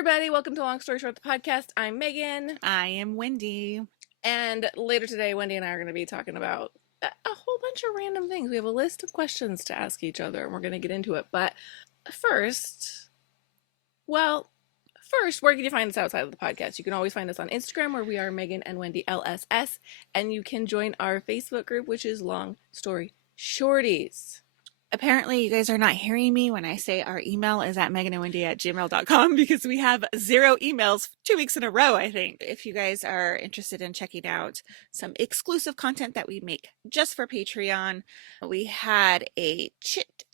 everybody. Welcome to Long Story Short, the podcast. I'm Megan. I am Wendy. And later today, Wendy and I are going to be talking about a whole bunch of random things. We have a list of questions to ask each other, and we're going to get into it. But first, where can you find us outside of the podcast? You can always find us on Instagram, where we are Megan and Wendy LSS. And you can join our Facebook group, which is Long Story Shorties. Apparently, you guys are not hearing me when I say our email is at meganandwendy@gmail.com because we have 0 emails 2 weeks in a row, I think. If you guys are interested in checking out some exclusive content that we make just for Patreon, we had a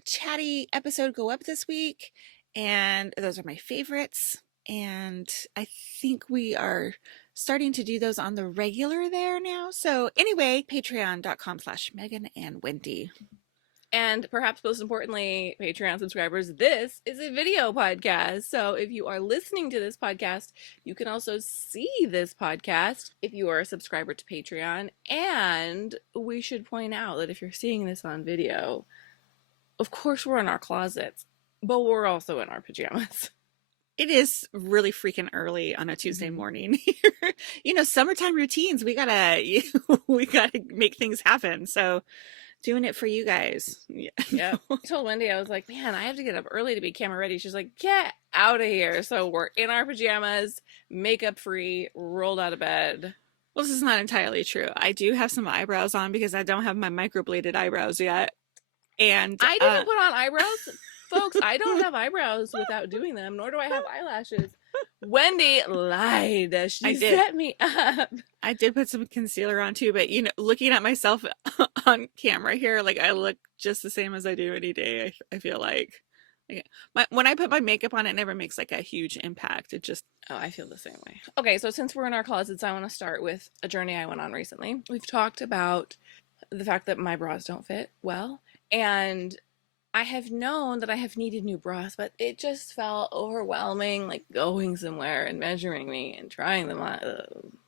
chatty episode go up this week, and those are my favorites. And I think we are starting to do those on the regular there now. So anyway, patreon.com/meganandwendy. And perhaps most importantly, Patreon subscribers, this is a video podcast. So if you are listening to this podcast, you can also see this podcast if you are a subscriber to Patreon. And we should point out that if you're seeing this on video, of course we're in our closets, but we're also in our pajamas. It is really freaking early on a Tuesday morning. Summertime routines. We gotta make things happen. So doing it for you guys. Yeah. I told Wendy, I was like, man, I have to get up early to be camera ready. She's like, get out of here. So we're in our pajamas, makeup free, rolled out of bed. Well, this is not entirely true. I do have some eyebrows on because I don't have my microbladed eyebrows yet. And I didn't put on eyebrows. Folks, I don't have eyebrows without doing them, nor do I have eyelashes. Wendy lied. She set me up. I did put some concealer on too, but looking at myself on camera here, like I look just the same as I do any day. I feel like when I put my makeup on, it never makes like a huge impact. It just I feel the same way. Okay, so since we're in our closets, I want to start with a journey I went on recently. We've talked about the fact that my bras don't fit well, and I have known that I have needed new bras, but it just felt overwhelming, like going somewhere and measuring me and trying them on.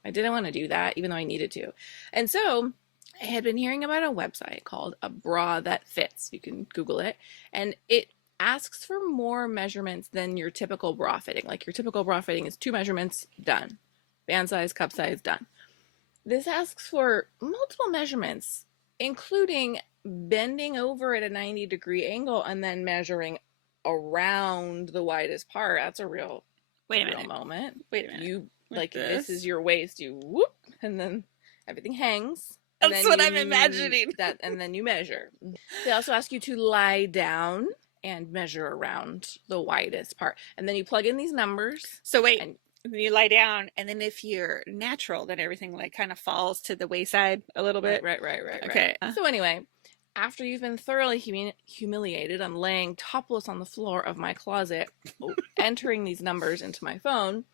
I didn't want to do that, even though I needed to. And so I had been hearing about a website called A Bra That Fits. You can Google it. And it asks for more measurements than your typical bra fitting. Like your typical bra fitting is 2 measurements, done. Band size, cup size, done. This asks for multiple measurements, including bending over at a 90-degree angle and then measuring around the widest part. That's a real moment. Wait a minute. You like this is your waist, you whoop, and then everything hangs. That's what I'm imagining. And then you measure. They also ask you to lie down and measure around the widest part. And then you plug in these numbers. So wait, and you lie down, and then if you're natural, then everything like kind of falls to the wayside a little bit. Right. Okay. So anyway, after you've been thoroughly humiliated, I'm laying topless on the floor of my closet, entering these numbers into my phone.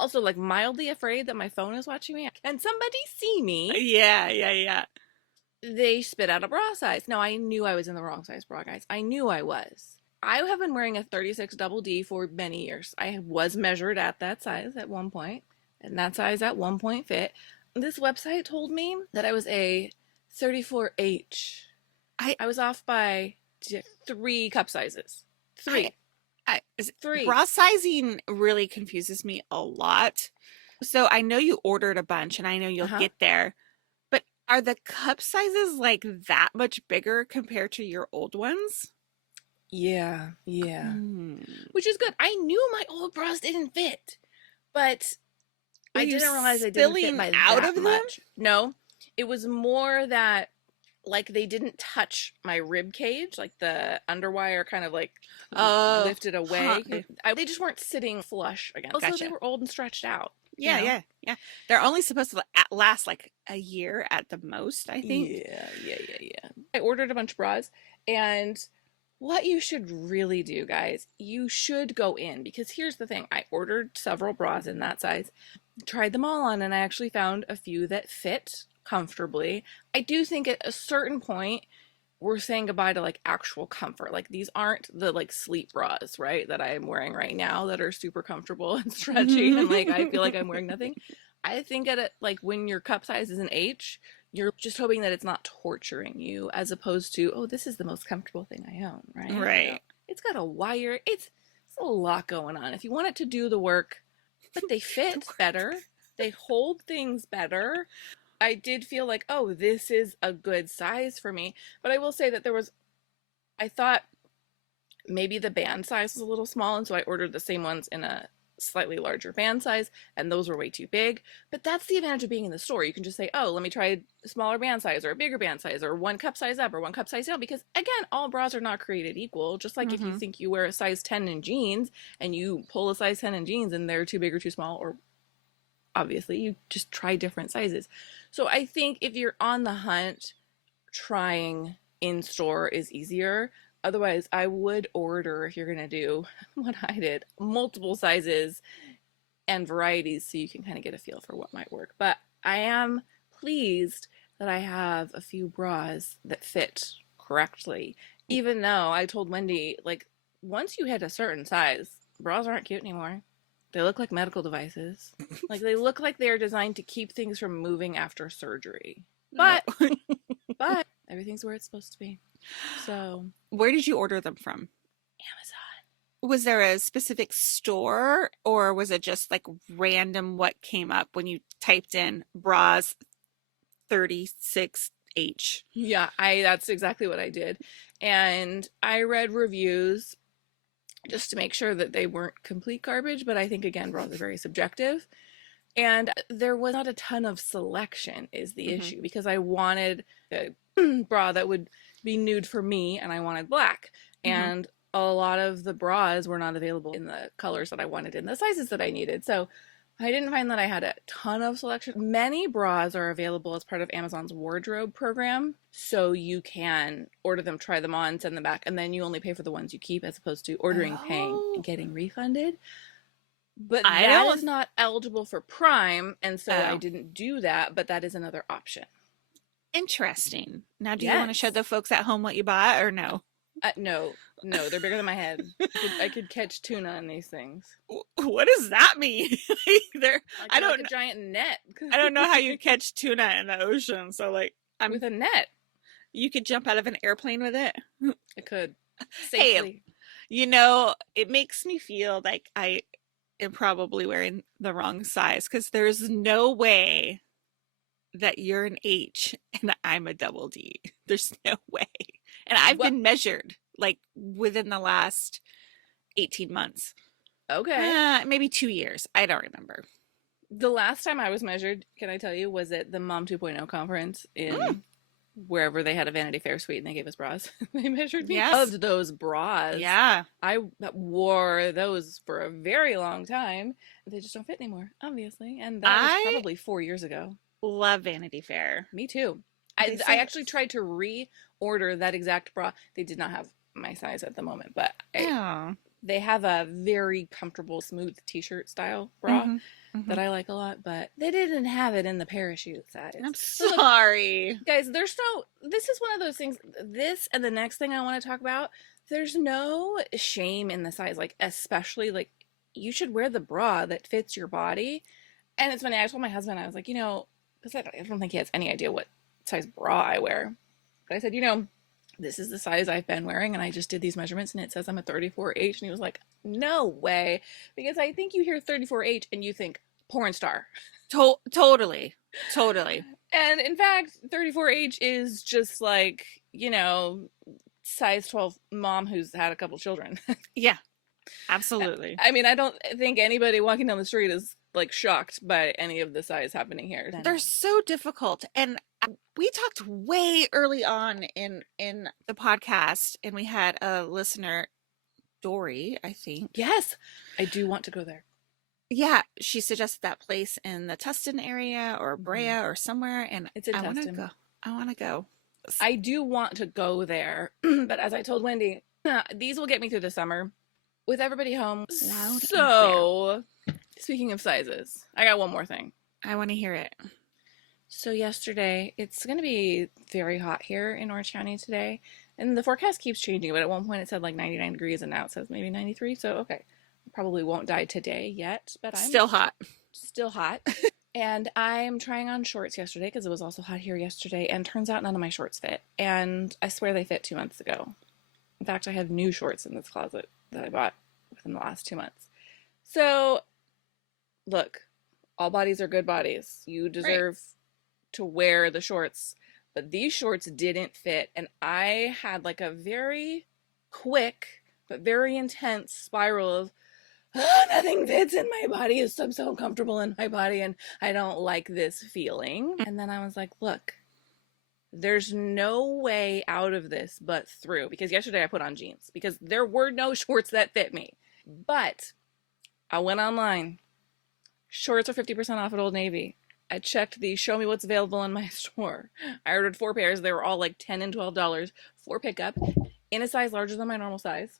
Also, like, mildly afraid that my phone is watching me. Can somebody see me? Yeah. They spit out a bra size. Now, I knew I was in the wrong size bra, guys. I knew I was. I have been wearing a 36 double D for many years. I was measured at that size at one point, and that size at one point fit. This website told me that I was a 34H. I was off by 3 cup sizes. 3. 3. Bra sizing really confuses me a lot. So I know you ordered a bunch, and I know you'll get there. But are the cup sizes like that much bigger compared to your old ones? Yeah. Which is good. I knew my old bras didn't fit, but I didn't realize I didn't fit by out that of them? much. No, it was more that like they didn't touch my rib cage, like the underwire kind of like lifted away. They just weren't sitting flush again. Also, they were old and stretched out. Yeah. They're only supposed to last like a year at the most, I think. Yeah. I ordered a bunch of bras, and what you should really do, guys, you should go in, because here's the thing. I ordered several bras in that size, tried them all on, and I actually found a few that fit comfortably. I do think at a certain point we're saying goodbye to like actual comfort. Like these aren't the like sleep bras, right, that I'm wearing right now that are super comfortable and stretchy and like I feel like I'm wearing nothing. I think at it, like when your cup size is an H, you're just hoping that it's not torturing you, as opposed to, oh, this is the most comfortable thing I own, right? Right. It's got a wire. It's It's a lot going on. If you want it to do the work, but they fit better, they hold things better. I did feel like, oh, this is a good size for me. But I will say that I thought maybe the band size was a little small, and so I ordered the same ones in a slightly larger band size, and those were way too big. But that's the advantage of being in the store. You can just say, oh, let me try a smaller band size or a bigger band size or one cup size up or one cup size down, because again, all bras are not created equal. Just like if you Mm-hmm. think you wear a size 10 in jeans and you pull a size 10 in jeans and they're too big or too small, or obviously you just try different sizes. So I think if you're on the hunt, trying in store is easier. Otherwise, I would order, if you're going to do what I did, multiple sizes and varieties so you can kind of get a feel for what might work. But I am pleased that I have a few bras that fit correctly, even though I told Wendy, like, once you hit a certain size, bras aren't cute anymore. They look like medical devices. Like, they look like they're designed to keep things from moving after surgery. But, Oh. but everything's where it's supposed to be. So, Where did you order them from? Amazon. Was there a specific store, or was it just like random what came up when you typed in bras 36H? Yeah, that's exactly what I did. And I read reviews just to make sure that they weren't complete garbage, but I think again, bras are very subjective. And there was not a ton of selection is the issue, because I wanted a bra that would be nude for me, and I wanted black. And a lot of the bras were not available in the colors that I wanted, in the sizes that I needed. So I didn't find that I had a ton of selection. Many bras are available as part of Amazon's wardrobe program. So you can order them, try them on, send them back, and then you only pay for the ones you keep, as opposed to ordering, paying, and getting refunded. But I that don't. is not eligible for Prime, and so I Oh, didn't do that, but that is another option. interesting. Now, do you want to show Yes. the folks at home what you bought, or no? No, no, they're bigger than my head. I could catch tuna in these things. What does that mean? There, Like I like don't. a giant net. I don't know how you catch tuna in the ocean. So, like, With a net. you could jump out of an airplane with it. I could Hey, safely. it makes me feel like I am probably wearing the wrong size, because there's no way that you're an H and I'm a double D. There's no way. And I've Well, been measured like within the last 18 months. okay. Maybe 2 years. I don't remember. The last time I was measured, can I tell you, was at the Mom 2.0 conference Mm, in wherever they had a Vanity Fair suite, and they gave us bras. They measured me. yes. Loved those bras. Yeah. I wore those for a very long time. They just don't fit anymore, obviously. And that was I probably 4 years ago. love Vanity Fair. Me too. They I said, actually tried to reorder that exact bra. They did not have my size at the moment, but oh. they have a very comfortable, smooth t-shirt style bra Hmm. that I like a lot, but they didn't have it in the parachute size. I'm So look, sorry. guys, this is one of those things, this and the next thing I want to talk about, there's no shame in the size, like, especially, like, you should wear the bra that fits your body. And it's funny, I told my husband, I was like, because I don't think he has any idea what size bra I wear, but I said, this is the size I've been wearing, and I just did these measurements, and it says I'm a 34H. And he was like, no way, because I think you hear 34H and you think porn star. Totally. And in fact, 34H is just like, size 12 mom who's had a couple children. Yeah, absolutely. I mean, I don't think anybody walking down the street is like shocked by any of the size happening here. They're so difficult. And we talked way early on in the podcast, and we had a listener, Dory, I think. Yes, I do want to go there. Yeah, she suggested that place in the Tustin area or Brea or somewhere, and It's in I want to Tustin. go. I want to go. I do want to go there, but as I told Wendy, these will get me through the summer with everybody home. Loud and So, speaking of sizes, I got one more thing. I want to hear it. So yesterday, it's going to be very hot here in Orange County today, and the forecast keeps changing, but at one point it said like 99 degrees, and now it says maybe 93, so okay. Probably won't die today yet, but I'm Still hot. still hot. And I'm trying on shorts yesterday because it was also hot here yesterday, and turns out none of my shorts fit. And I swear they fit 2 months ago. In fact, I have new shorts in this closet that I bought within the last 2 months. So, look, all bodies are good bodies. You deserve to wear the shorts, but these shorts didn't fit. And I had like a very quick but very intense spiral of, oh, nothing fits in my body. I'm so uncomfortable in my body and I don't like this feeling. And then I was like, look, there's no way out of this but through, because yesterday I put on jeans because there were no shorts that fit me. But I went online. Shorts are 50% off at Old Navy. I checked the show me what's available in my store. I ordered 4 pairs. They were all like $10 and $12 for pickup in a size larger than my normal size.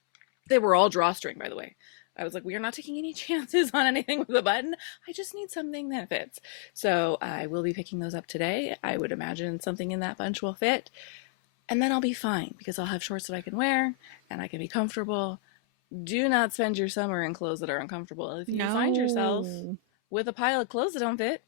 They were all drawstring, by the way. I was like, we are not taking any chances on anything with a button. I just need something that fits. So I will be picking those up today. I would imagine something in that bunch will fit. And then I'll be fine because I'll have shorts that I can wear and I can be comfortable. Do not spend your summer in clothes that are uncomfortable. If you find yourself with a pile of clothes that don't fit,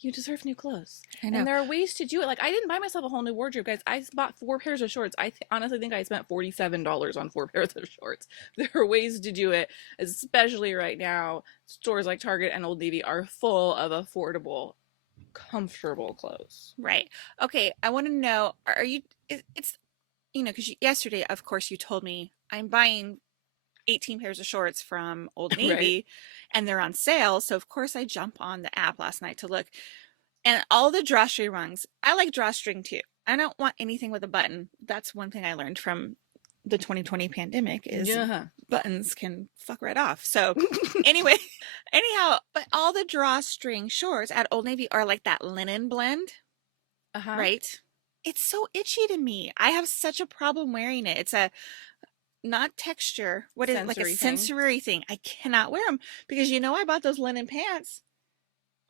you deserve new clothes. I know. And there are ways to do it. Like, I didn't buy myself a whole new wardrobe, guys. I bought 4 pairs of shorts. I honestly think I spent $47 on 4 pairs of shorts. There are ways to do it, especially right now. Stores like Target and Old Navy are full of affordable, comfortable clothes. Right. Okay, I want to know, are you, it's, because yesterday, of course, you told me I'm buying 18 pairs of shorts from Old Navy and they're on sale. So of course I jump on the app last night to look, and all the drawstring ones, I like drawstring too. I don't want anything with a button. That's one thing I learned from the 2020 pandemic is buttons can fuck right off. So anyhow, but all the drawstring shorts at Old Navy are like that linen blend, right? It's so itchy to me. I have such a problem wearing it. It's a not texture. What is it? Like a sensory thing. I cannot wear them because I bought those linen pants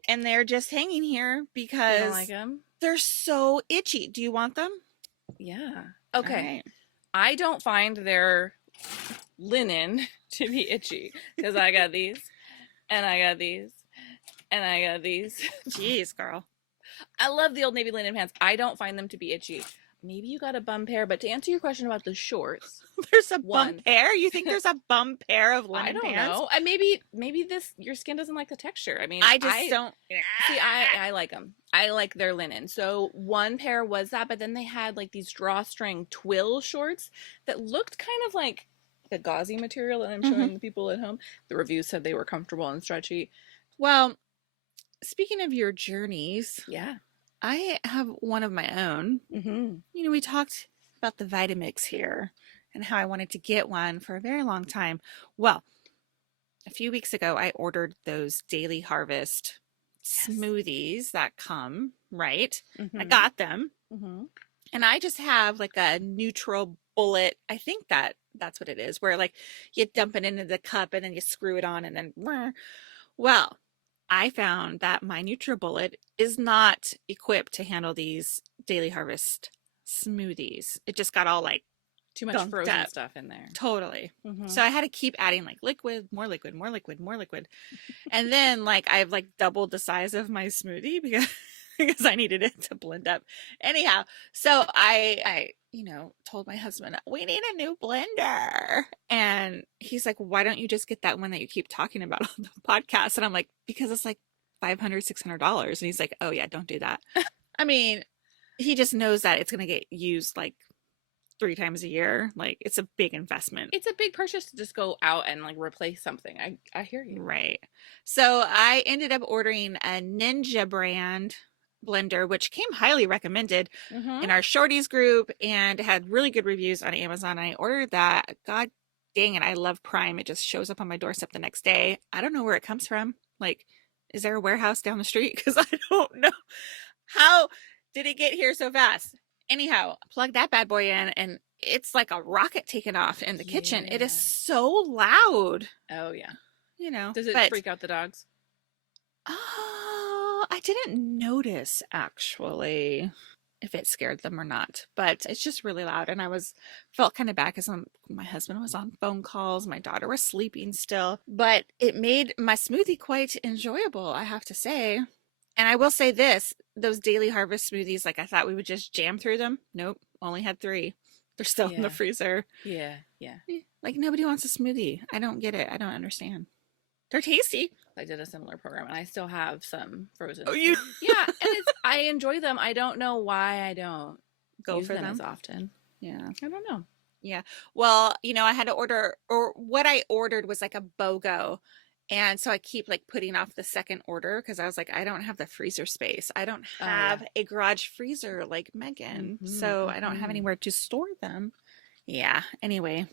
and they're just hanging here because you don't like them? They're so itchy. Do you want them? Yeah. Okay. Right. I don't find their linen to be itchy because I got these and I got these and I got these. Jeez, girl. I love the Old Navy linen pants. I don't find them to be itchy. Maybe you got a bum pair, but to answer your question about the shorts, there's a bum pair? You think there's a bum pair of linen pants? I don't know. Maybe your skin doesn't like the texture. I mean, I don't. See, I like them. I like their linen. So one pair was that, but then they had like these drawstring twill shorts that looked kind of like a gauzy material that I'm showing the people at home. The reviews said they were comfortable and stretchy. Well, speaking of your journeys, yeah. I have one of my own. We talked about the Vitamix here and how I wanted to get one for a very long time. Well, a few weeks ago, I ordered those Daily Harvest smoothies that come, right? I got them. And I just have like a neutral bullet. I think that's what it is, where like you dump it into the cup and then you screw it on and then, well, I found that my NutriBullet is not equipped to handle these Daily Harvest smoothies. It just got all like too much frozen stuff in there. Totally. So I had to keep adding like liquid, more liquid, more liquid, more liquid. And then like I've like doubled the size of my smoothie because I needed it to blend up. Anyhow, so I told my husband, we need a new blender. And he's like, why don't you just get that one that you keep talking about on the podcast? And I'm like, because it's like $500, $600. And he's like, oh yeah, don't do that. I mean, he just knows that it's going to get used like 3 times a year. Like it's a big investment. It's a big purchase to just go out and like replace something. I hear you. Right. So I ended up ordering a Ninja brand blender, which came highly recommended in our shorties group and had really good reviews on Amazon. I ordered that. God dang it, I love Prime. It just shows up on my doorstep the next day. I don't know where it comes from. Like, is there a warehouse down the street? Because I don't know. How did it get here so fast? Anyhow, plug that bad boy in and it's like a rocket taking off in the kitchen. It is so loud. Oh yeah. Does it freak out the dogs? I didn't notice actually if it scared them or not, but it's just really loud. And I felt kind of bad because my husband was on phone calls. My daughter was sleeping still, but it made my smoothie quite enjoyable, I have to say. And I will say this, those Daily Harvest smoothies, like I thought we would just jam through them. Nope. Only had 3. They're still in the freezer. Yeah. Like nobody wants a smoothie. I don't get it. I don't understand. They're tasty. I did a similar program, and I still have some frozen Oh, you yeah, and I enjoy them. I don't know why I don't go use for them them? as often. Yeah. I don't know. Yeah. Well, I had to order, or what I ordered was like a BOGO. And so I keep like putting off the second order because I was like, I don't have the freezer space. I don't Oh yeah. have a garage freezer like Megan. So I don't have anywhere to store them. Yeah. Anyway,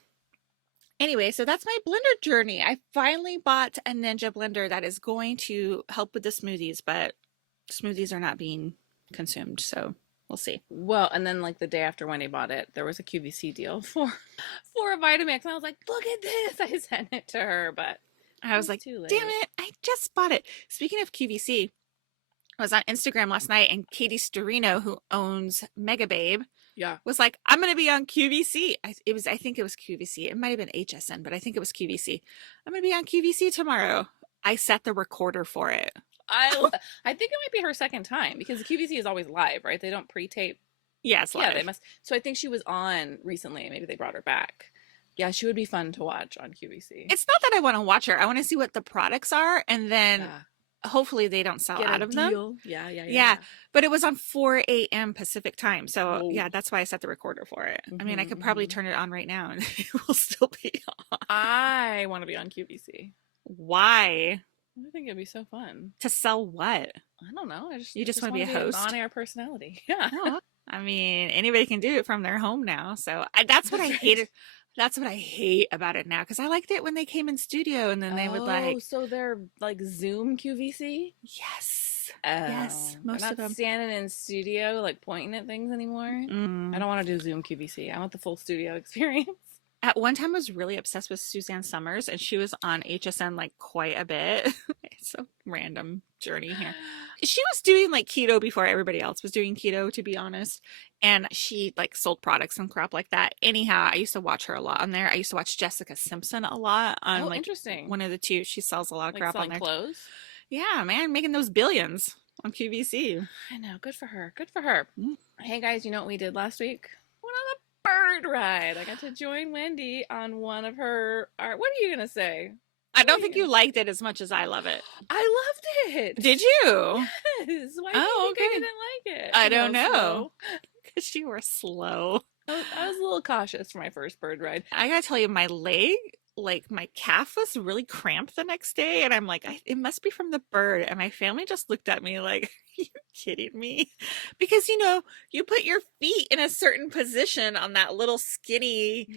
so that's my blender journey. I finally bought a Ninja blender that is going to help with the smoothies, but smoothies are not being consumed. So we'll see. Well, and then like the day after Wendy bought it, there was a QVC deal for a Vitamix, and I was like, "Look at this!" I sent it to her, but I was it's like, too late. damn it, I just bought it. Speaking of QVC, I was on Instagram last night and Katie Storino, who owns Mega Babe, Yeah. was like, I'm going to be on QVC. I think it was QVC. It might have been HSN, but I think it was QVC. I'm going to be on QVC tomorrow. I set the recorder for it. I think it might be her second time because the QVC is always live, right? They don't pre-tape. Yeah, it's live. Yeah, they must. So I think she was on recently. Maybe they brought her back. Yeah, she would be fun to watch on QVC. It's not that I want to watch her. I want to see what the products are, and then hopefully they don't sell out of them. Yeah. But it was on 4 a.m. Pacific time. So yeah, that's why I set the recorder for it. I mean, I could probably turn it on right now and it will still be on. I want to be on QVC. Why? I think it'd be so fun. To sell what? I don't know. You just want to be a host? On-air personality. Yeah. Oh, I mean, anybody can do it from their home now. So that's what I hated. That's what I hate about it now, because I liked it when they came in studio and then they would like. Oh, so they're like Zoom QVC? Yes. Oh, yes. Most not of them standing in studio like pointing at things anymore. I don't want to do Zoom QVC. I want the full studio experience. At one time, I was really obsessed with Suzanne Summers, and she was on HSN like quite a bit. It's a random journey here. She was doing like keto before everybody else was doing keto, to be honest. And she like sold products and crap like that. Anyhow, I used to watch her a lot on there. I used to watch Jessica Simpson a lot on interesting. One of the two. She sells a lot of crap on there. Clothes? Yeah, man, making those billions on QVC. I know. Good for her. Good for her. Hey guys, you know what we did last week? Went on a bird ride. I got to join Wendy on one of her. What are you gonna say? I don't think you liked it as much as I love it. I loved it. Did you? Yes. Why do you think I didn't like it? I don't know. Because you were slow. I was a little cautious for my first bird ride. I gotta tell you, my leg, like my calf was really cramped the next day. And I'm like, it must be from the bird. And my family just looked at me like, are you kidding me? Because, you put your feet in a certain position on that little skinny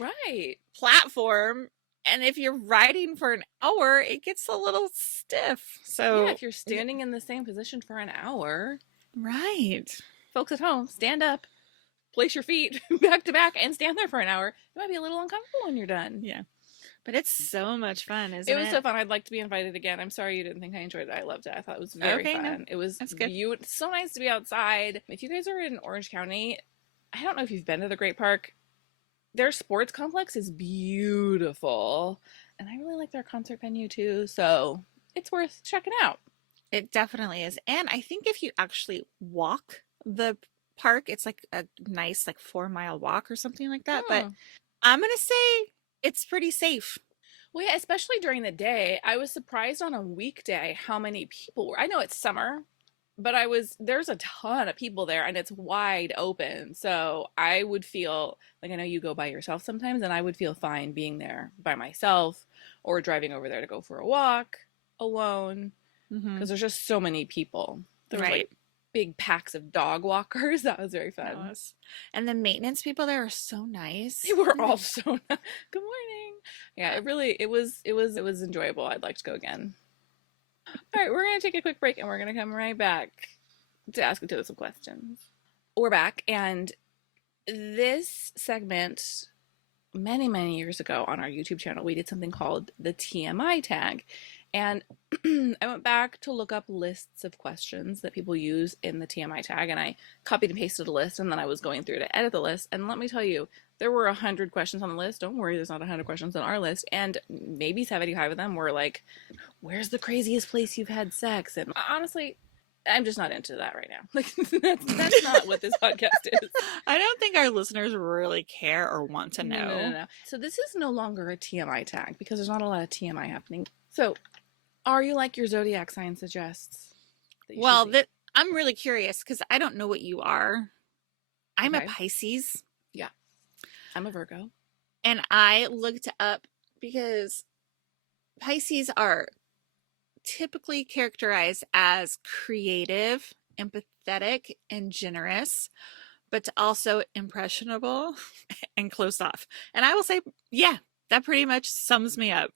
platform. And if you're riding for an hour, it gets a little stiff. So yeah, if you're standing in the same position for an hour. Right. Folks at home, stand up, place your feet back to back, and stand there for an hour. It might be a little uncomfortable when you're done. Yeah. But it's so much fun, isn't it? It was so fun. I'd like to be invited again. I'm sorry you didn't think I enjoyed it. I loved it. I thought it was very fun. No, it was good. It's so nice to be outside. If you guys are in Orange County, I don't know if you've been to the Great Park. Their sports complex is beautiful. And I really like their concert venue too. So it's worth checking out. It definitely is. And I think if you actually walk the park, it's like a nice 4-mile walk or something like that. But I'm going to say it's pretty safe. Well, yeah, especially during the day. I was surprised on a weekday how many people were. I know it's summer, but there's a ton of people there and it's wide open. So I would feel like, I know you go by yourself sometimes, and I would feel fine being there by myself or driving over there to go for a walk alone, because there's just so many people. There was like big packs of dog walkers. That was very fun. And the maintenance people there are so nice. They were all so nice. Good morning. Yeah, it was enjoyable. I'd like to go again. All right, we're going to take a quick break and we're going to come right back to ask each other some questions. We're back, and this segment, many, many years ago on our YouTube channel, we did something called the TMI tag. And I went back to look up lists of questions that people use in the TMI tag, and I copied and pasted a list, and then I was going through to edit the list. And let me tell you, there were 100 questions on the list. Don't worry, there's not 100 questions on our list. And maybe 75 of them were like, where's the craziest place you've had sex? And honestly, I'm just not into that right now. Like that's not what this podcast is. I don't think our listeners really care or want to No, no, no, know. no. So this is no longer a TMI tag because there's not a lot of TMI happening. So, are you like your zodiac sign suggests that you Well, should be? I'm really curious because I don't know what you are. I'm a Okay. Pisces, Yeah. I'm a Virgo. and I looked up because Pisces are typically characterized as creative, empathetic, and generous, but also impressionable and closed off. And I will say, yeah, that pretty much sums me up.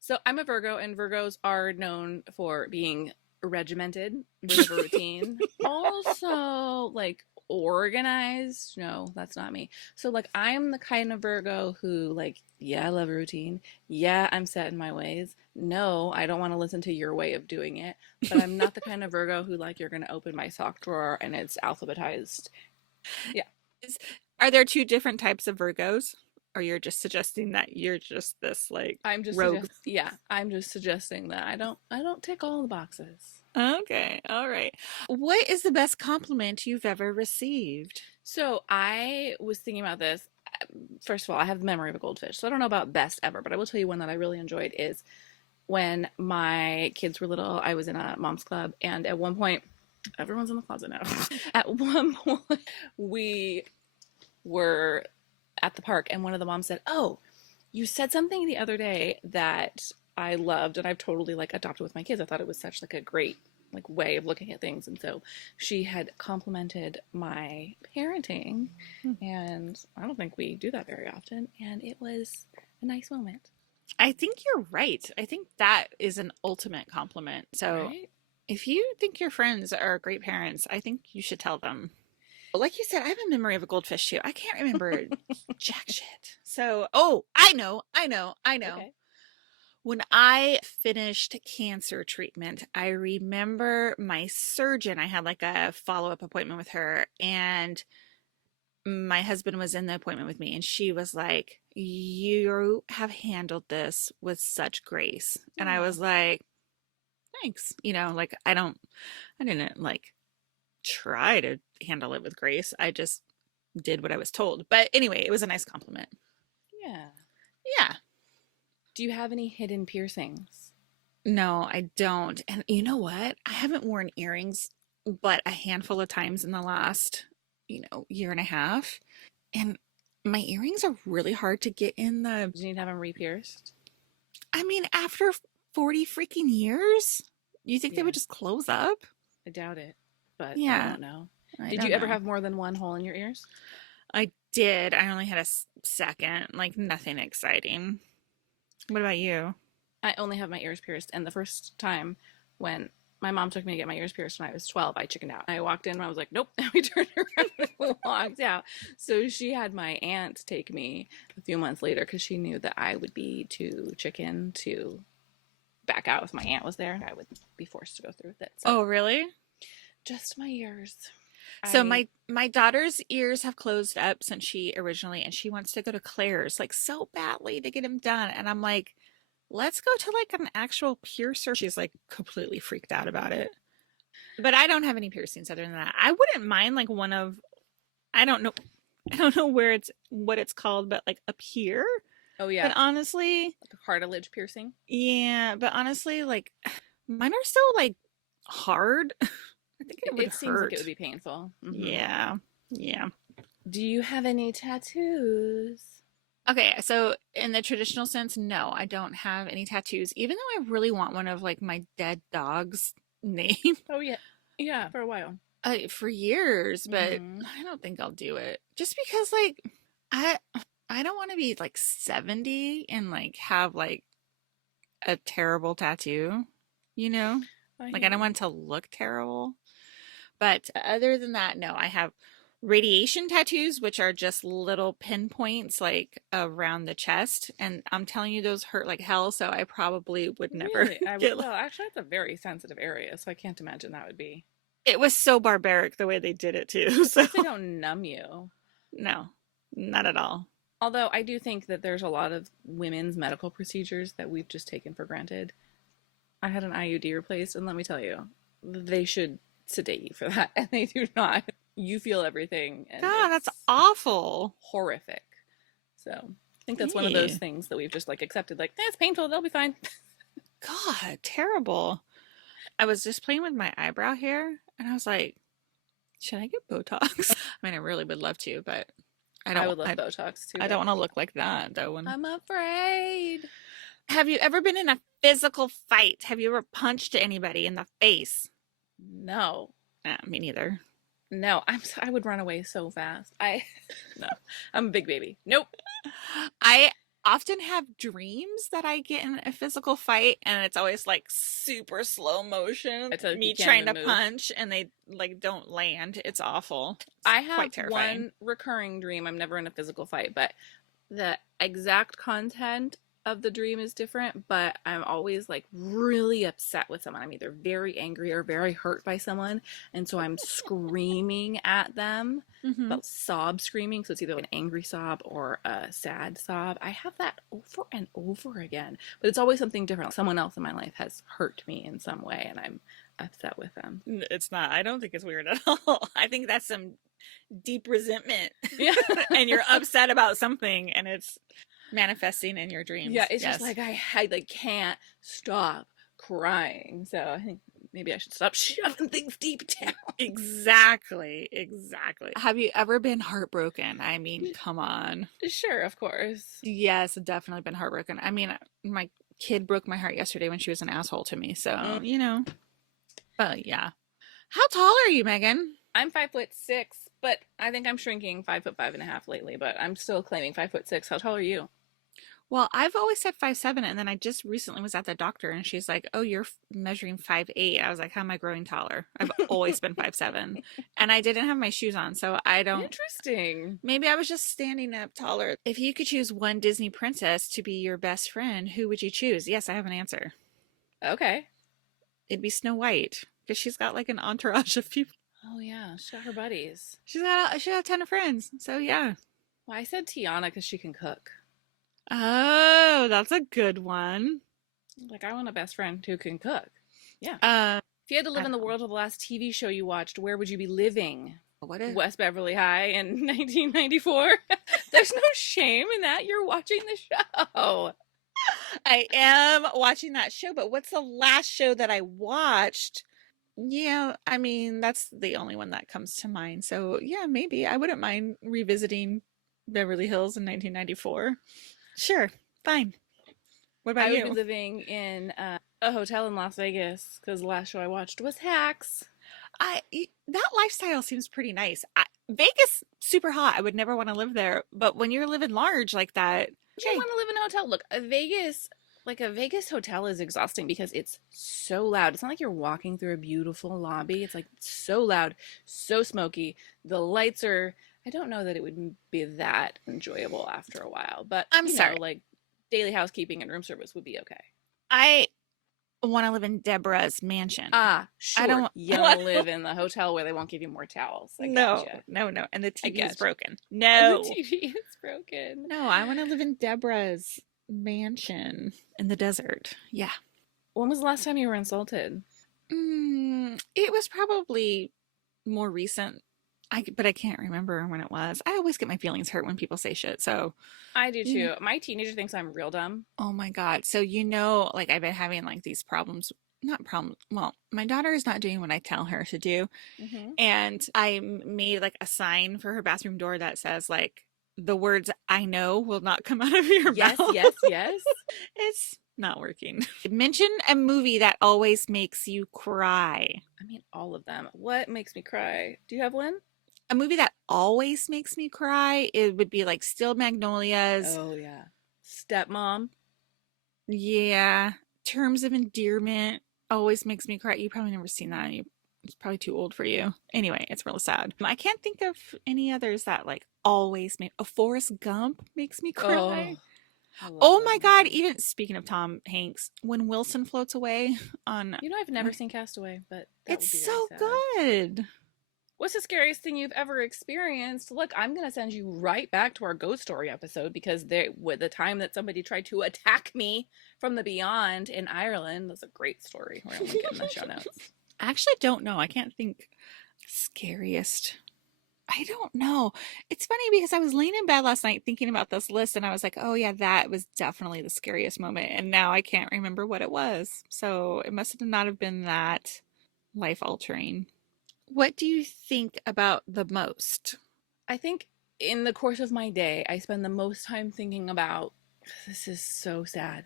So I'm a Virgo, and Virgos are known for being regimented. They have a routine. Also, like organized. No, that's not me. So like I'm the kind of Virgo who like, yeah, I love a routine. Yeah, I'm set in my ways. No, I don't want to listen to your way of doing it. But I'm not the kind of Virgo who like you're gonna open my sock drawer and it's alphabetized. Yeah. Are there two different types of Virgos? Or you're just suggesting that you're just this like rogue? I'm just suggesting that I don't tick all the boxes. Okay, all right. What is the best compliment you've ever received? So I was thinking about this. First of all, I have the memory of a goldfish, so I don't know about best ever, but I will tell you one that I really enjoyed is when my kids were little. I was in a mom's club, and at one point, everyone's in the closet now. At one point, we were at the park, and one of the moms said, "Oh, you said something the other day that I loved, and I've totally like adopted with my kids. I thought it was such like a great like way of looking at things." And so she had complimented my parenting, and I don't think we do that very often, and it was a nice moment. I think you're right. I think that is an ultimate compliment. So Right? if you think your friends are great parents, I think you should tell them. Like you said, I have a memory of a goldfish too. I can't remember jack shit. So, oh, I know. Okay. When I finished cancer treatment, I remember my surgeon, I had like a follow-up appointment with her, and my husband was in the appointment with me, and she was like, "You have handled this with such grace." And I Aw. was like, "Thanks." Like I didn't like try to handle it with grace. I just did what I was told. But anyway, it was a nice compliment. Yeah. Yeah. Do you have any hidden piercings? No, I don't. And you know what? I haven't worn earrings but a handful of times in the last, year and a half. And my earrings are really hard to get in the, Do you need to have them re-pierced? I mean, after 40 freaking years, you think they Yeah, would just close up? I doubt it, but I Yeah, don't know. I Did don't you ever know. have more than one hole in your ears? I did. I only had a second, like nothing exciting. What about you? I only have my ears pierced, and the first time when my mom took me to get my ears pierced when I was 12, I chickened out. I walked in and I was like, nope. And we turned around and walked out. So she had my aunt take me a few months later because she knew that I would be too chicken to back out if my aunt was there. I would be forced to go through with it. So Oh, really? just my ears. So I my daughter's ears have closed up since she originally, and she wants to go to Claire's like so badly to get them done. And I'm like, let's go to like an actual piercer. She's like completely freaked out about it. But I don't have any piercings other than that. I wouldn't mind like one of, I don't know, I don't know what it's called, but like up here. oh But yeah, honestly, like a cartilage piercing. yeah, but honestly, like mine are so like hard. I think it would It seems like it hurt. would be painful. Yeah. Yeah. Do you have any tattoos? Okay, so in the traditional sense, no, I don't have any tattoos, even though I really want one of like my dead dog's name Oh yeah, yeah, for a while. for years, but Hmm. I don't think I'll do it. Just because like I I don't want to be like 70 and like have like a terrible tattoo, you know? I Like hear I don't you. want it to look terrible. But other than that, no, I have radiation tattoos, which are just little pinpoints like around the chest. And I'm telling you, those hurt like hell. So I probably would never Really? I would. get. Well, actually, that's a very sensitive area, so I can't imagine that would be. It was so barbaric the way they did it too. At So least they don't numb you. no, not at all. Although I do think that there's a lot of women's medical procedures that we've just taken for granted. I had an IUD replaced, and let me tell you, they should sedate you for that, and they do not. You feel everything, and God, that's it's awful. horrific. So I think that's one of those Ew. things that we've just like accepted. Like, it's painful. They'll be fine. God, terrible. I was just playing with my eyebrow hair and I was like, should I get Botox? I mean, I really would love to, but I I don't would love Botox too. I don't want to look like that though. I'm afraid. Have you ever been in a physical fight? Have you ever punched anybody in the face? No, Me neither. no. I would run away so fast. No. I'm a big baby. Nope. I often have dreams that I get in a physical fight and it's always like super slow motion. It's like me you can't trying to even move. punch and they like don't land. It's awful. It's I quite have terrifying. one recurring dream. I'm never in a physical fight, but the exact content of the dream is different, but I'm always like really upset with someone. I'm either very angry or very hurt by someone, and so I'm screaming at them, Mhm. but sob screaming, so it's either an angry sob or a sad sob. I have that over and over again, but it's always something different. Someone else in my life has hurt me in some way, and I'm upset with them. It's not. I don't think it's weird at all. I think that's some deep resentment. Yeah. And you're upset about something and it's manifesting in your dreams. Yeah, it's Yes. just like I like can't stop crying. So I think maybe I should stop shoving things deep down. Exactly. Have you ever been heartbroken? I mean, come on. Sure, of course. Yes, definitely been heartbroken. I mean, my kid broke my heart yesterday when she was an asshole to me. So, you know. But yeah. How tall are you, Megan? I'm 5'6", but I think I'm shrinking 5'5.5" lately. But I'm still claiming 5'6". How tall are you? Well, I've always said 5'7", and then I just recently was at the doctor, and she's like, "Oh, you're measuring 5'8". I was like, "How am I growing taller?" I've always been 5'7", and I didn't have my shoes on, so I don't. Interesting. Maybe I was just standing up taller. If you could choose one Disney princess to be your best friend, who would you choose? Yes, I have an answer. Okay. It'd be Snow White because she's got like an entourage of people. Oh yeah, she's got her buddies. She got a ton of friends. So yeah. Well, I said Tiana because she can cook. Oh, that's a good one. Like, I want a best friend who can cook. Yeah. If you had to live I in the don't know. world of the last TV show you watched, where would you be living? What is West Beverly High in 1994. There's no shame in that. You're watching the show. I am watching that show, but what's the last show that I watched? Yeah, I mean, that's the only one that comes to mind. So, yeah, maybe I wouldn't mind revisiting Beverly Hills in 1994. Sure, fine. What about I would you? be living in a hotel in Las Vegas because the last show I watched was Hacks. That lifestyle seems pretty nice. Vegas, super hot. I would never want to live there. But when you're living large like that, You don't want to live in a hotel. Look, a Vegas hotel is exhausting because it's so loud. It's not like you're walking through a beautiful lobby. It's like so loud, so smoky. The lights are, I don't know that it would be that enjoyable after a while, but I'm sorry. like daily housekeeping and room service would be okay. I want to live in Deborah's mansion. Sure. I don't You don't live in the hotel where they won't give you more towels. No. And the TV is broken. No. And the TV is broken. No, I want to live in Deborah's mansion in the desert. Yeah. When was the last time you were insulted? It was probably more recent. But I can't remember when it was. I always get my feelings hurt when people say shit. So I do too. My teenager thinks I'm real dumb. oh my God. So, like I've been having like these problems, not problems. Well, my daughter is not doing what I tell her to do. Mm-hmm. And I made like a sign for her bathroom door that says like the words "I know" will not come out of your Yes, mouth. yes. It's not working. Mention a movie that always makes you cry. I mean, all of them. What makes me cry? Do you have one? A movie that always makes me cry, it would be like Still Magnolias. Oh, yeah. Stepmom. Yeah. Terms of Endearment always makes me cry. You probably never seen that. It's probably too old for you. Anyway, it's really sad. I can't think of any others that like always make. Forrest Gump makes me cry. Oh my God. Even speaking of Tom Hanks, when Wilson floats away on. I've never seen Castaway, but it's so good. What's the scariest thing you've ever experienced? Look, I'm going to send you right back to our ghost story episode because with the time that somebody tried to attack me from the beyond in Ireland, that's a great story. We're going to link it in the show notes. I actually don't know. I can't think. Scariest. I don't know. It's funny because I was laying in bed last night thinking about this list and I was like, oh yeah, that was definitely the scariest moment. And now I can't remember what it was. So it must have not have been that life altering. What do you think about the most? I think in the course of my day, I spend the most time thinking about this is so sad.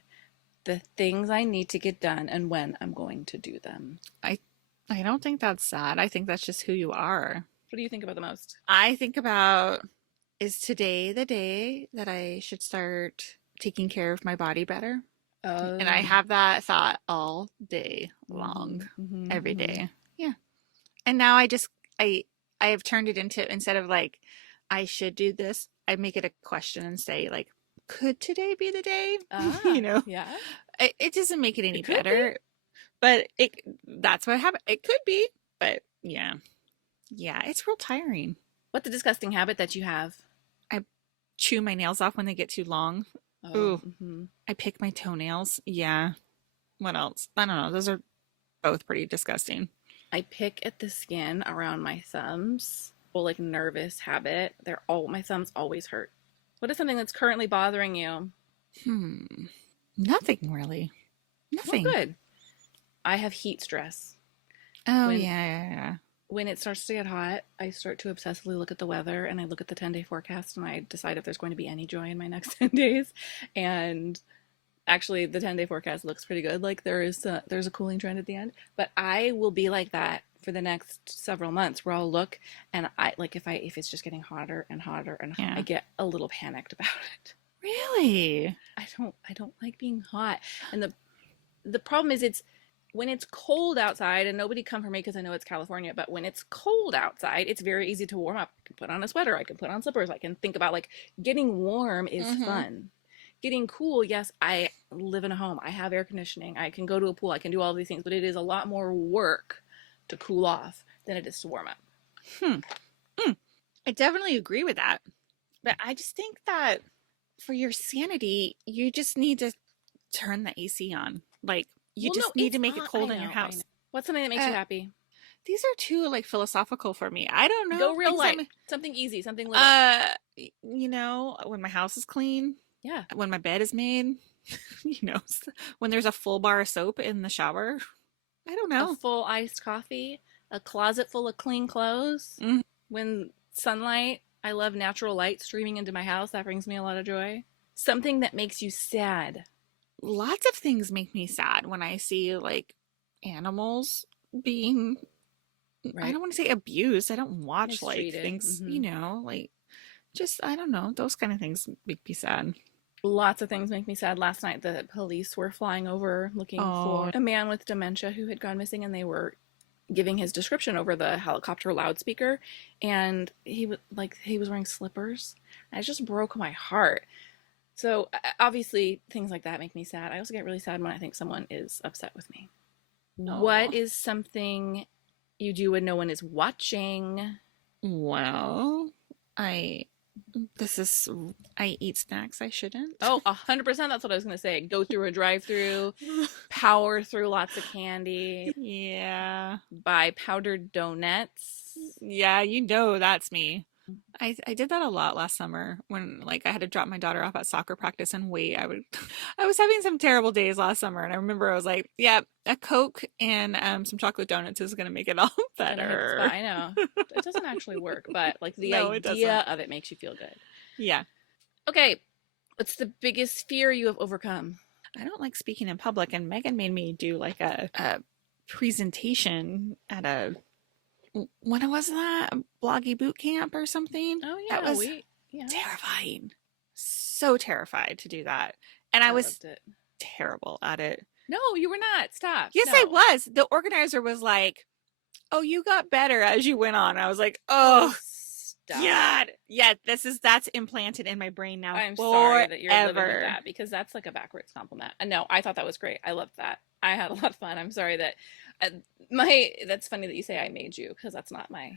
The things I need to get done and when I'm going to do them. I I don't think that's sad. I think that's just who you are. What do you think about the most? I think about, is today the day that I should start taking care of my body better? And I Oh, have that thought all day long, every day. Yeah. And now I I have turned it into, instead of like I should do this, I make it a question and say like, could today be the day? You Ah, know, yeah. it doesn't make it any It could be. better, but that's what happened. It could be, but yeah. Yeah, it's real tiring. What's a disgusting habit that you have? I chew my nails off when they get too long. Oh, Ooh, I pick my toenails. Yeah. What else? I don't know. Those are both pretty disgusting. I pick at the skin around my thumbs. Well, like nervous habit. My thumbs always hurt. What is something that's currently bothering you? Hmm. Nothing really. Well, Nothing. good. I have heat stress. Oh, When yeah. when it starts to get hot, I start to obsessively look at the weather and I look at the 10-day forecast and I decide if there's going to be any joy in my next 10 days. And actually the 10-day forecast looks pretty good. Like there's a cooling trend at the end, but I will be like that for the next several months where I'll look and I like if it's just getting hotter and hotter and hotter, Yeah. I get a little panicked about it. Really? I don't like being hot. And the problem is it's when it's cold outside, and nobody come for me because I know it's California, but when it's cold outside, it's very easy to warm up. I can put on a sweater, I can put on slippers, I can think about like getting warm is Mm-hmm. fun. Getting cool, yes, I live in a home. I have air conditioning. I can go to a pool. I can do all these things, but it is a lot more work to cool off than it is to warm up. Hmm. Mm. I definitely agree with that. But I just think that for your sanity, you just need to turn the AC on. Like, you Well, no, just need it's to make it on. I cold in your know, I know. house. What's something that makes you Uh, happy? these are too like philosophical for me. I don't Go know. real Like life. Something easy, something little. uh, you know, when my house is clean, Yeah. when my bed is made, you know, when there's a full bar of soap in the shower. I don't A know. full iced coffee, a closet full of clean clothes. Mm. When sunlight, I love natural light streaming into my house. That brings me a lot of joy. Something that makes you sad. Lots of things make me sad when I see like animals being, I Right? don't want to say abused. I don't watch like Mistreated. things, you know, like just, I don't know. Those kind of things make me sad. Lots of things make me sad. Last night, the police were flying over looking Oh, for a man with dementia who had gone missing, and they were giving his description over the helicopter loudspeaker. And he was wearing slippers. And it just broke my heart. So obviously, things like that make me sad. I also get really sad when I think someone is upset with me. oh. What is something you do when no one is watching? Well, I, this is, I eat snacks I shouldn't. Oh, 100%. That's what I was going to say. Go through a drive-through, power through lots of candy, Yeah. buy powdered donuts. Yeah, you know that's me. I did that a lot last summer when like I had to drop my daughter off at soccer practice and wait. I was having some terrible days last summer and I remember I was like, yeah, a Coke and some chocolate donuts is gonna make it all Gonna hit the spot. better. I know. It doesn't actually work, but like the No, it doesn't. idea of it makes you feel good. Yeah. Okay, what's the biggest fear you have overcome? I don't like speaking in public and Megan made me do like a presentation at a, when was that? A bloggy boot camp or something? Oh That yeah, was yeah, terrifying. So terrified to do that. And I I was loved it. terrible at it. No, you were not. Stop. Yes, I No. was. The organizer was like, "Oh, you got better as you went on." I was like, Oh, "Oh, stop. God. Yeah, that's implanted in my brain now I'm sorry that you're living with forever." that because that's like a backwards compliment. And no, I thought that was great. I loved that. I had a lot of fun. I'm sorry that uh, that's funny that you say I made you because that's not my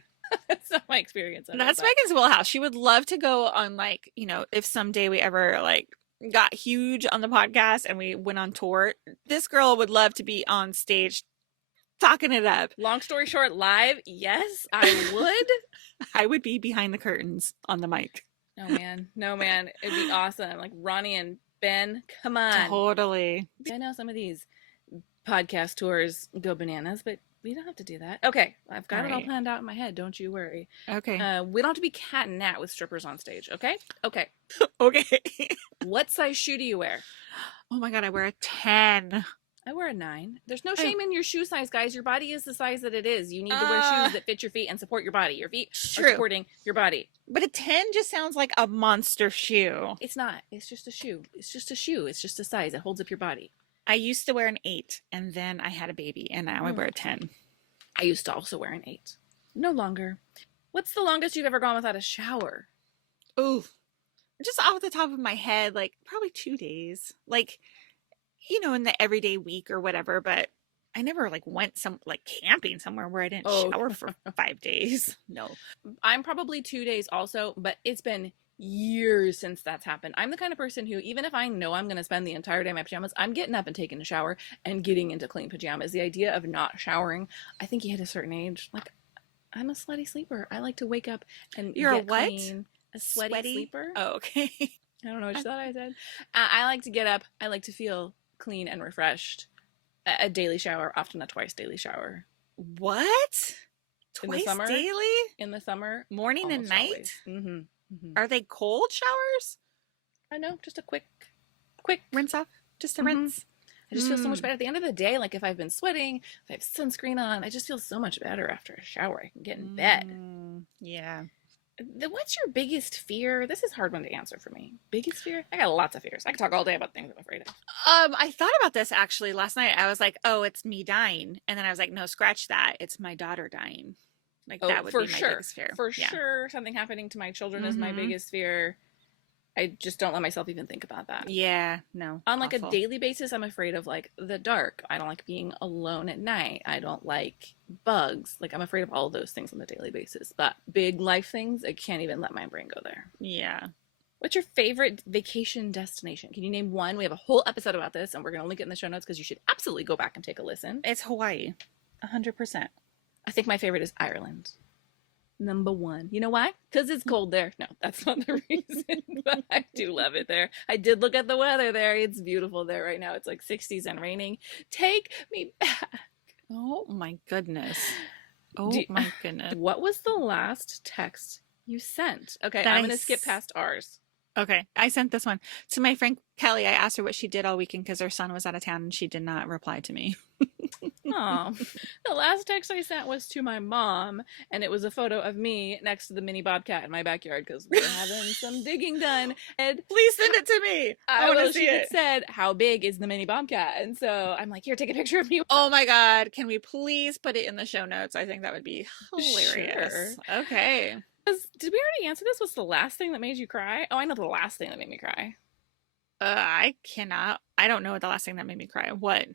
that's not my experience of it. That's But Megan's wheelhouse. She would love to go on like, you know, if someday we ever like got huge on the podcast and we went on tour, this girl would love to be on stage talking it up. Long story short, live, yes, I would. I would be behind the curtains on the mic. No, man. No, man. It'd be awesome. Like Ronnie and Ben, come on. Totally. I know some of these podcast tours go bananas, but we don't have to do that. Okay, I've got it all planned out in my head. Don't you worry. Okay. We don't have to be cat and nat with strippers on stage. Okay. Okay. Okay. What size shoe do you wear? Oh my God, I wear a 10. I wear a 9. There's no shame in your shoe size, guys. Your body is the size that it is. You need to wear shoes that fit your feet and support your body. Your feet are supporting your body. But a 10 just sounds like a monster shoe. It's not. It's just a shoe. It's just a shoe. It's just a size. It holds up your body. I used to wear an 8, and then I had a baby, and now I wear a 10. I used to also wear an 8. No longer. What's the longest you've ever gone without a shower? Ooh. Just off the top of my head, like probably 2 days. Like, you know, in the everyday week or whatever, but I never like went camping somewhere where I didn't shower for 5 days. No. I'm probably 2 days also, but it's been years since that's happened. I'm the kind of person who, even if I know I'm going to spend the entire day in my pajamas, I'm getting up and taking a shower and getting into clean pajamas. The idea of not showering, I think you hit a certain age. Like, I'm a slutty sleeper. I like to wake up and You're get a what? clean. A sweaty sleeper. Oh, okay. I don't know what you thought I said. I like to get up. I like to feel clean and refreshed. A daily shower, often a twice daily shower. What? In the Twice summer? daily? In the summer. Morning and night? Mm-hmm. Mm-hmm. Are they cold showers? I know, just a quick Rinse off? Just a rinse? I just feel so much better at the end of the day. Like if I've been sweating, if I have sunscreen on, I just feel so much better after a shower. I can get in bed. Yeah. What's your biggest fear? This is a hard one to answer for me. Biggest fear? I got lots of fears. I can talk all day about things I'm afraid of. I thought about this actually last night. I was like, oh, it's me dying. And then I was like, no, scratch that. It's my daughter dying. Like that would be my biggest fear. For sure. Something happening to my children is my biggest fear. I just don't let myself even think about that. Yeah, no. On like a daily basis, I'm afraid of like the dark. I don't like being alone at night. I don't like bugs. Like I'm afraid of all of those things on a daily basis. But big life things, I can't even let my brain go there. Yeah. What's your favorite vacation destination? Can you name one? We have a whole episode about this, and we're going to link it in the show notes because you should absolutely go back and take a listen. It's Hawaii. 100%. I think my favorite is Ireland. Number 1. You know why? Because it's cold there. No, that's not the reason, but I do love it there. I did look at the weather there. It's beautiful there right now. It's like 60s and raining. Take me back. Oh my goodness. My goodness. What was the last text you sent? Okay, I'm going to skip past ours. Okay, I sent this one to my friend Kelly. I asked her what she did all weekend because her son was out of town and she did not reply to me. Oh, the last text I sent was to my mom, and it was a photo of me next to the mini bobcat in my backyard because we're having some digging done. And please send it to me. I want to see it. It said, "How big is the mini bobcat?" And so I'm like, "Here, take a picture of me." Oh my God! Can we please put it in the show notes? I think that would be hilarious. Sure. Okay. Did we already answer this? What's the last thing that made you cry? Oh, I know the last thing that made me cry. I don't know what the last thing that made me cry. What?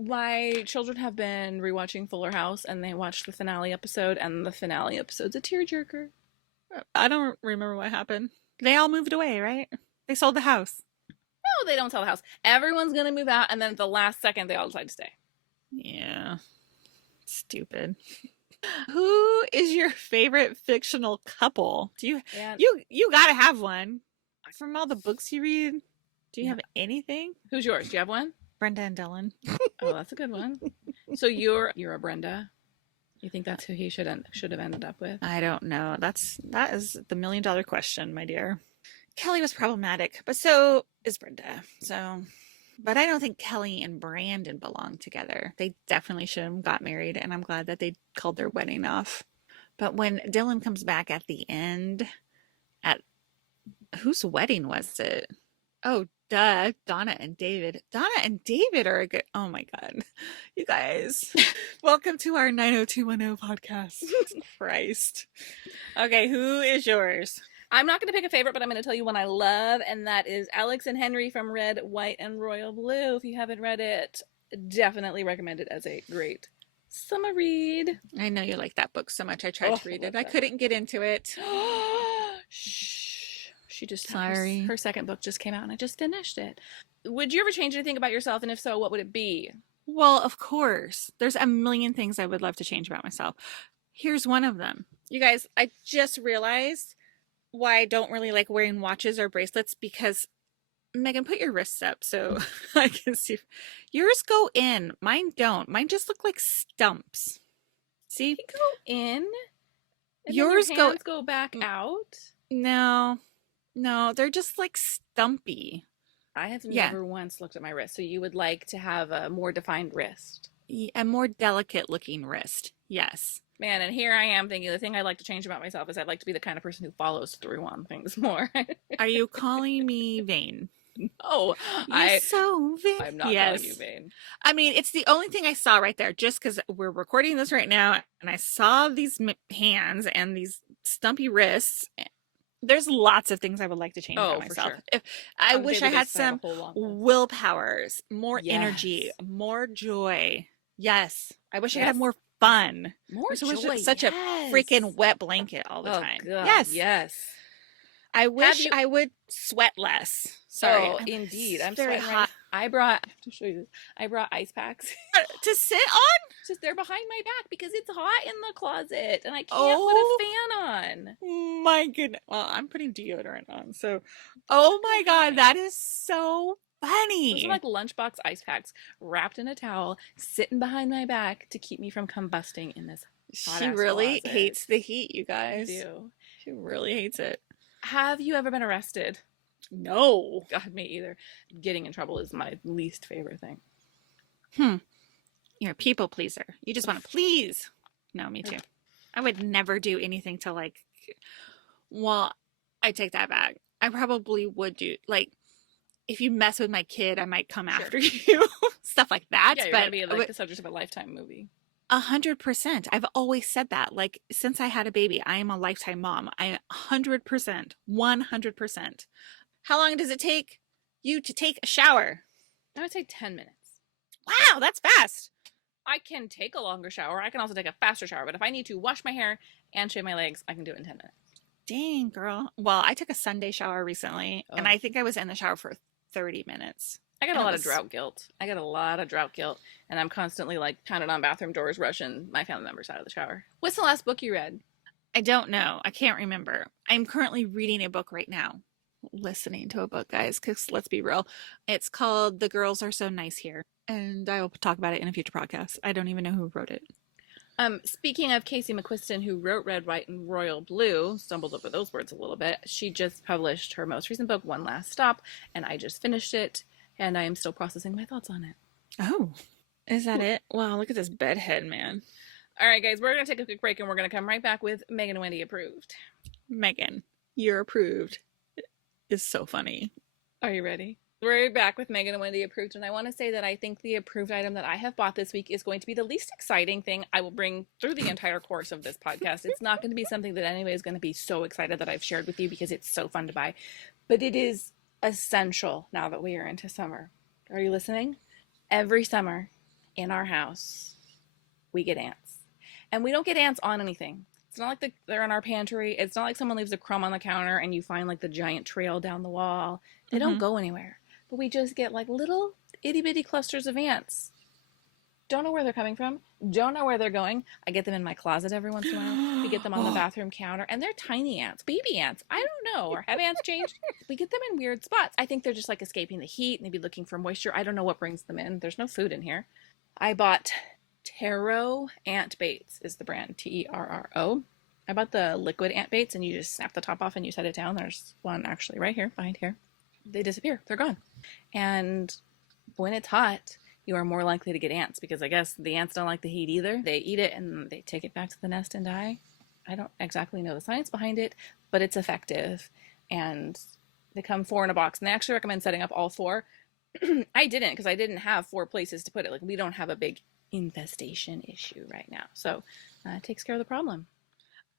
My children have been rewatching Fuller House, and they watched the finale episode, and the finale episode's a tearjerker. I don't remember what happened. They all moved away, right? They sold the house. No, they don't sell the house. Everyone's gonna move out, and then at the last second, they all decide to stay. Yeah. Stupid. Who is your favorite fictional couple? Do you gotta have one from all the books you read? Do you have anything? Who's yours? Do you have one? Brenda and Dylan. Oh, that's a good one. So you're a Brenda. You think that's who he should have ended up with? I don't know. That is the $1 million question, my dear. Kelly was problematic, but so is Brenda. But I don't think Kelly and Brandon belong together. They definitely should have got married, and I'm glad that they called their wedding off. But when Dylan comes back at the end, at whose wedding was it? Oh, duh, Donna and David. Donna and David are a good, oh my God. You guys, welcome to our 90210 podcast. Christ. Okay, who is yours? I'm not going to pick a favorite, but I'm going to tell you one I love, and that is Alex and Henry from Red, White, and Royal Blue. If you haven't read it, definitely recommend it as a great summer read. I know you like that book so much. I tried to read it. I couldn't get into it. Shh. She just sorry. Her second book just came out, and I just finished it. Would you ever change anything about yourself, and if so, what would it be? Well, of course. There's a million things I would love to change about myself. Here's one of them. You guys, I just realized why I don't really like wearing watches or bracelets because Megan, put your wrists up so I can see. Yours go in. Mine don't. Mine just look like stumps. See? They go in, and then your Yours go. hands go back out. No, no, they're just like stumpy. I have Yeah, never once looked at my wrist, so you would like to have a more defined wrist. a more delicate looking wrist. Yes. Man, and here I am thinking the thing I'd like to change about myself is I'd like to be the kind of person who follows through on things more. Are you calling me vain? Oh, You're so vain. I'm not Yes. calling you vain. I mean, it's the only thing I saw right there, just because we're recording this right now, and I saw these hands and these stumpy wrists. There's lots of things I would like to change about for myself. sure. If I On a wish daily I had basis, I have a some whole long list. willpowers, more Yes. energy, more joy. Yes, I wish I could have Yes. more fun. More So it's joy. such a freaking wet blanket all the Oh time. god. Yes, Yes. I wish you- I would sweat less. Sorry, Oh, I'm indeed. I'm very sweating right hot. now. I have to show you this. I brought ice packs. To sit on. Just they're behind my back because it's hot in the closet and I can't Oh. put a fan on. My goodness. Well, I'm putting deodorant on, so. Oh my god, that is so funny. Those are like lunchbox ice packs wrapped in a towel, sitting behind my back to keep me from combusting in this hot She ass really closet. hates the heat, you I guys. do. She really hates it. Have you ever been arrested? No. God, me either. Getting in trouble is my least favorite thing. You're a people pleaser. You just want to please. No, me too. I would never do anything to like. Well, I take that back. I probably would do like if you mess with my kid, I might come Sure. after you. Stuff like that. Yeah, you're but gonna be like the subject of a Lifetime movie. 100%. I've always said that. Like since I had a baby, I am a lifetime mom. I 100%, 100%. How long does it take you to take a shower? I would say 10 minutes. Wow, that's fast. I can take a longer shower. I can also take a faster shower. But if I need to wash my hair and shave my legs, I can do it in 10 minutes. Dang, girl. Well, I took a Sunday shower recently, and I think I was in the shower for 30 minutes. I got a lot of drought guilt. And I'm constantly like pounding on bathroom doors, rushing my family members out of the shower. What's the last book you read? I don't know. I can't remember. I'm currently reading a book right now. Listening to a book, guys, because let's be real. It's called The Girls Are So Nice Here. And I will talk about it in a future podcast. I don't even know who wrote it. Speaking of Casey McQuiston, who wrote Red, White, and Royal Blue, stumbled over those words a little bit. She just published her most recent book, One Last Stop, and I just finished it, and I am still processing my thoughts on it. Oh, is that it? Wow, look at this bedhead, man. All right, guys, we're going to take a quick break, and we're going to come right back with Megan and Wendy approved. Megan, you're approved. It's so funny. Are you ready? We're back with Megan and Wendy approved, and I want to say that I think the approved item that I have bought this week is going to be the least exciting thing I will bring through the entire course of this podcast. It's not going to be something that anybody is going to be so excited that I've shared with you because it's so fun to buy, but it is essential now that we are into summer. Are you listening? Every summer in our house, we get ants, and we don't get ants on anything. It's not like they're in our pantry. It's not like someone leaves a crumb on the counter and you find like the giant trail down the wall. They don't go anywhere. But we just get like little itty bitty clusters of ants. Don't know where they're coming from. Don't know where they're going. I get them in my closet every once in a while. We get them on the bathroom counter. And they're tiny ants, baby ants. I don't know. Or have ants changed? We get them in weird spots. I think they're just like escaping the heat, maybe looking for moisture. I don't know what brings them in. There's no food in here. I bought Taro Ant Baits is the brand. Terro. I bought the liquid ant baits, and you just snap the top off and you set it down. There's one actually right here, behind here. They disappear. They're gone. And when it's hot, you are more likely to get ants because I guess the ants don't like the heat either. They eat it and they take it back to the nest and die. I don't exactly know the science behind it, but it's effective. And they come 4 in a box. And they actually recommend setting up all 4. I didn't because I didn't have 4 places to put it. Like we don't have a big infestation issue right now. So it takes care of the problem.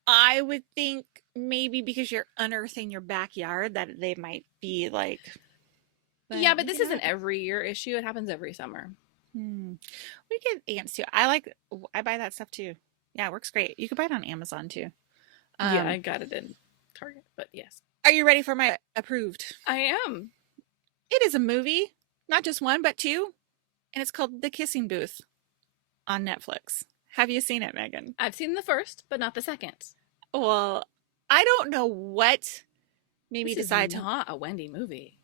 I would think maybe because you're unearthing your backyard that they might be like. Yeah, but this isn't every year issue. It happens every summer. We get ants too. I buy that stuff too. Yeah, it works great. You could buy it on Amazon too. Yeah, I got it in Target, but yes. Are you ready for my approved? I am. It is a movie, not just one, but 2. and it's called The Kissing Booth on Netflix. Have you seen it, Megan? I've seen the first, but not the second. Well, I don't know what made me This is decide to. not a Wendy movie.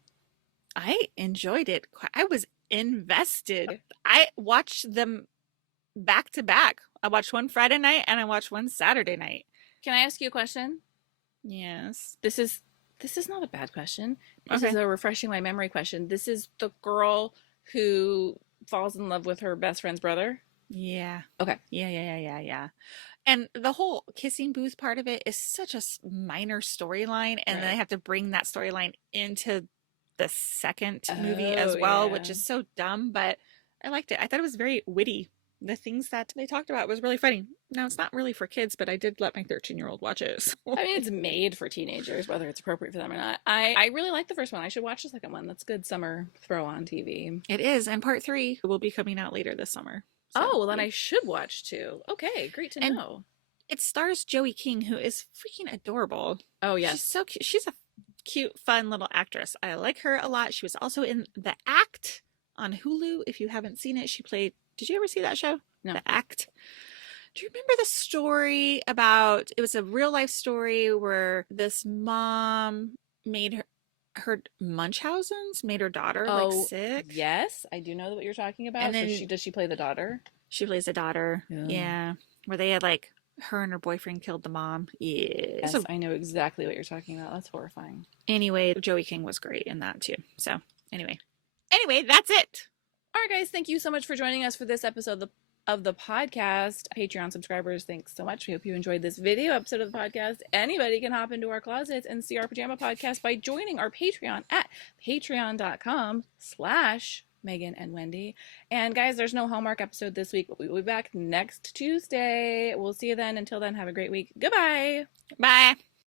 I enjoyed it. I was invested. I watched them back to back. I watched one Friday night and I watched one Saturday night. Can I ask you a question? Yes. This is not a bad question. This Okay. is a refreshing my memory question. This is the girl who falls in love with her best friend's brother. Yeah. Okay. Yeah. And the whole kissing booth part of it is such a minor storyline, and then Right. they have to bring that storyline into the second movie Oh, as well, yeah. which is so dumb, but I liked it. I thought it was very witty. The things that they talked about was really funny. Now, it's not really for kids, but I did let my 13-year-old watch it. So. I mean, it's made for teenagers, whether it's appropriate for them or not. I really like the first one. I should watch the second one. That's good summer throw on TV. It is, and part 3 will be coming out later this summer. So, Oh, well, then I should watch too. Okay, great to And know. it stars Joey King, who is freaking adorable. Oh, She's yes. so cute. She's a cute, fun little actress. I like her a lot. She was also in The Act on Hulu. If you haven't seen it, she played. Did you ever see that show? No. The Act. Do you remember the story about? It was a real life story where this mom made her Munchausen's, made her daughter like sick. Yes, I do know what you're talking about. And So then does she play the daughter? She plays the daughter. Yeah. Yeah. Where they had like her and her boyfriend killed the mom. Yeah. Yes, So I know exactly what you're talking about. That's horrifying. anyway, Joey King was great in that too. So anyway, that's it. All right, guys, thank you so much for joining us for this episode of the podcast. Patreon subscribers, thanks so much. We hope you enjoyed this video episode of the podcast. Anybody can hop into our closets and see our pajama podcast by joining our Patreon at patreon.com/Megan and Wendy. And guys, there's no Hallmark episode this week, but we will be back next Tuesday. We'll see you then. Until then, have a great week. Goodbye. Bye.